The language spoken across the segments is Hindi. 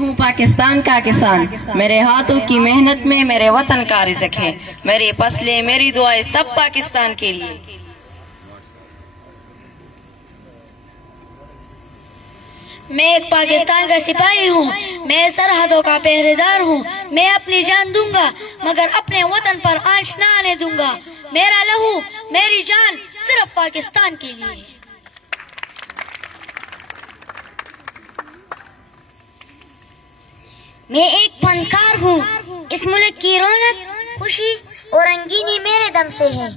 हूँ पाकिस्तान का किसान, मेरे हाथों की मेहनत में मेरे वतन का रिज़्क है। मेरी फसलें, मेरी दुआएं सब पाकिस्तान के लिए। मैं एक पाकिस्तान का सिपाही हूँ, मैं सरहदों का पहरेदार हूँ। मैं अपनी जान दूंगा मगर अपने वतन पर आंच न आने दूंगा। मेरा लहू, मेरी जान सिर्फ पाकिस्तान के लिए है। मैं एक फनकार हूँ, इस मुल्क की रौनक, खुशी और रंगीनी मेरे दम से है।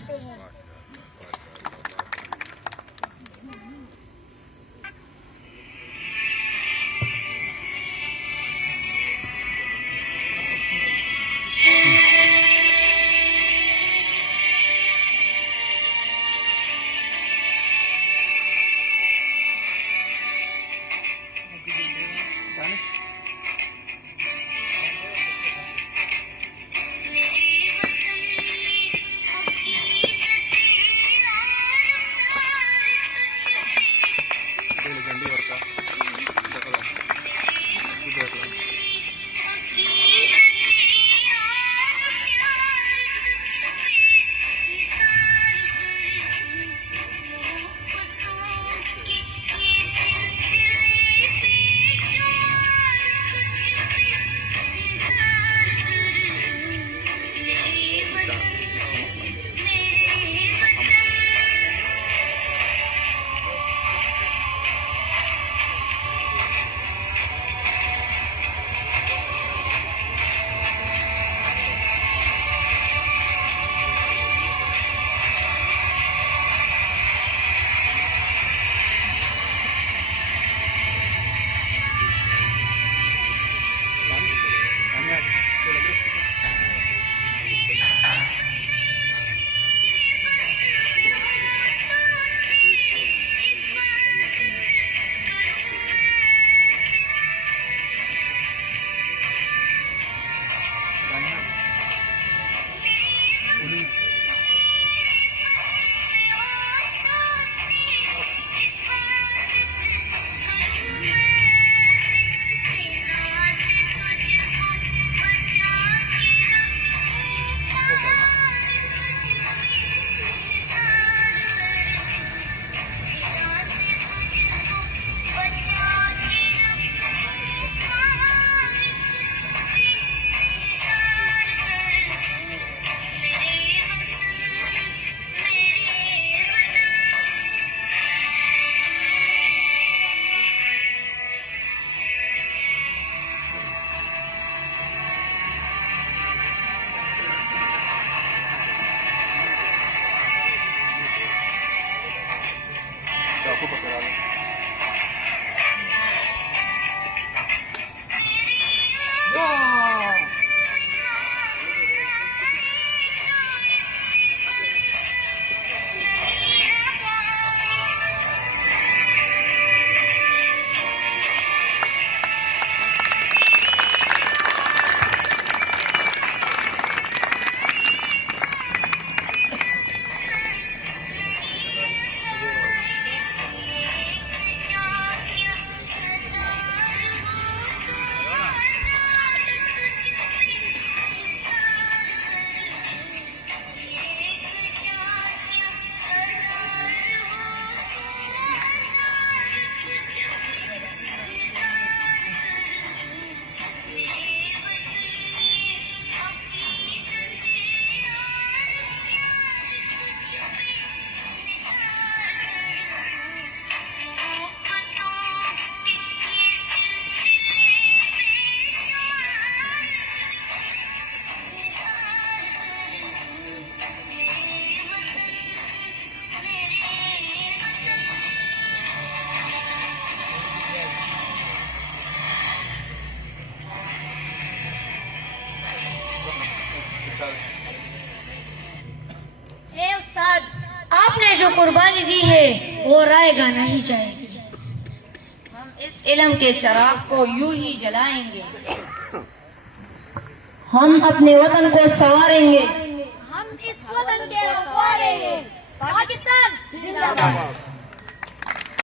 उस्ताद, आपने जो कुर्बानी दी है वो रायगा नहीं जाएगी। हम इस इल्म के चिराग को यूं ही जलाएंगे, हम अपने वतन को संवारेंगे। हम इस वतन के रखवाले हैं। पाकिस्तान जिंदाबाद।